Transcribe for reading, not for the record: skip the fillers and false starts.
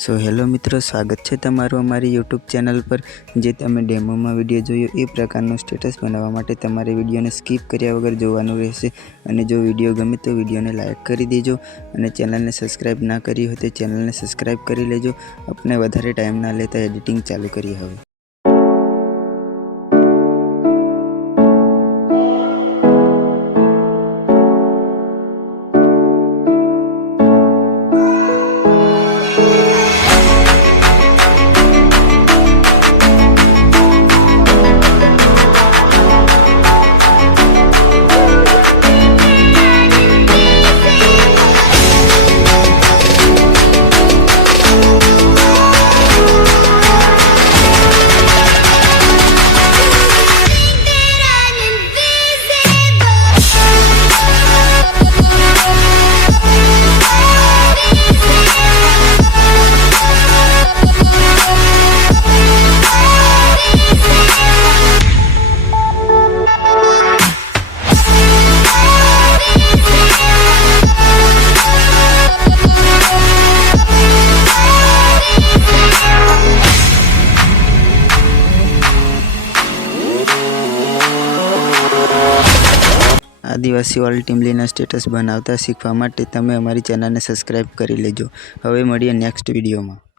So hello मित्रों, स्वागत है तमारू अमारी यूट्यूब चैनल पर। जे तमे डेमो में विडियो जोयो ए प्रकारनो स्टेटस बनावा माटे तमारे विडियो ने स्कीप कर्या वगर जोवानुं रहेशे। अने जो विडियो गमे तो विडियो ने लाइक करी देजो अने चेनल ने सब्सक्राइब ना करी हो तो चेनल ने सब्सक्राइब करी लेजो। अपने वधारे टाइम ना लेता एडिटिंग चालू करी हवे। आदिवासी वाली टीमलीना स्टेटस बनावता शीखवा माटे तमे अमारी चेनल ने सब्सक्राइब करी लेजो। हवे मळीए नेक्स्ट विडियो में।